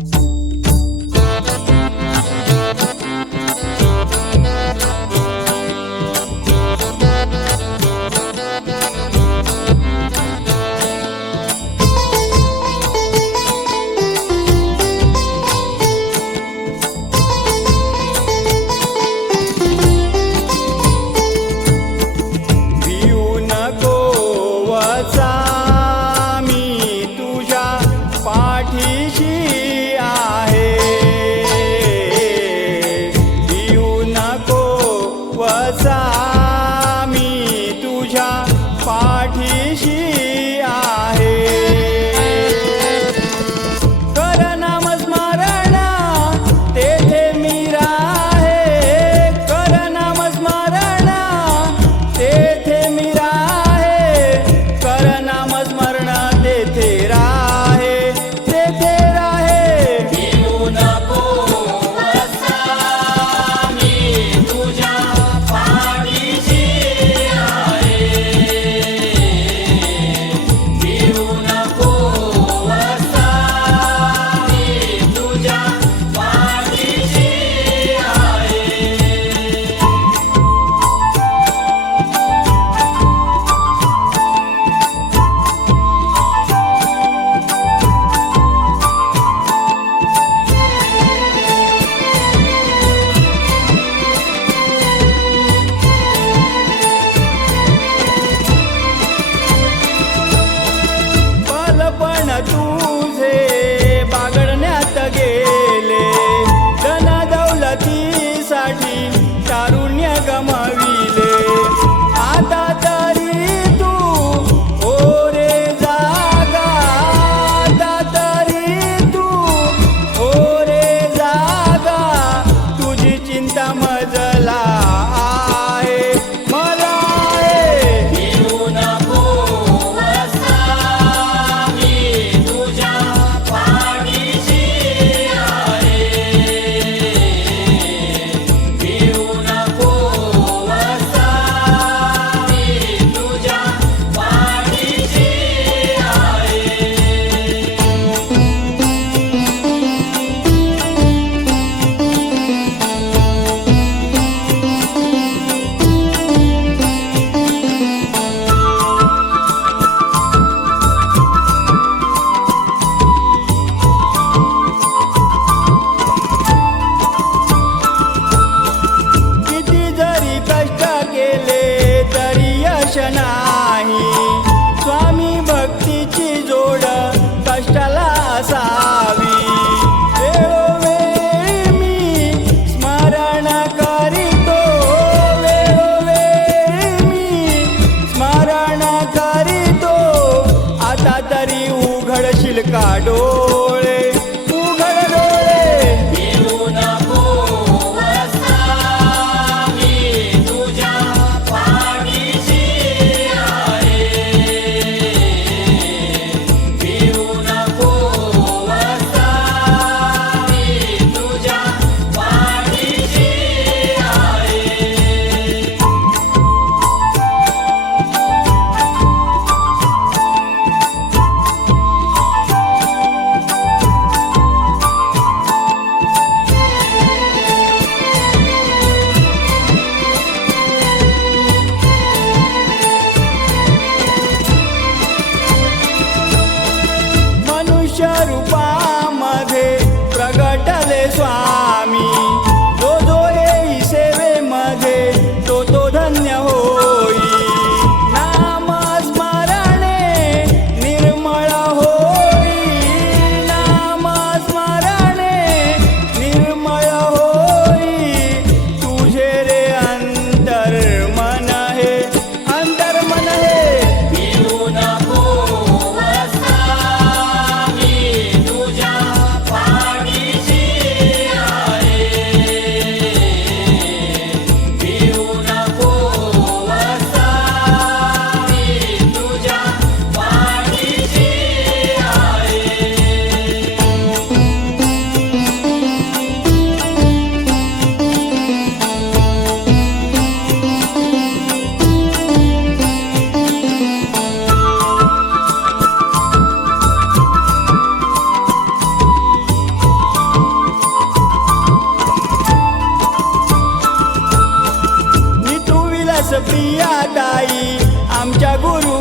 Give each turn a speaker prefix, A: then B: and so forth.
A: भिऊ Time. gama तरी minha. de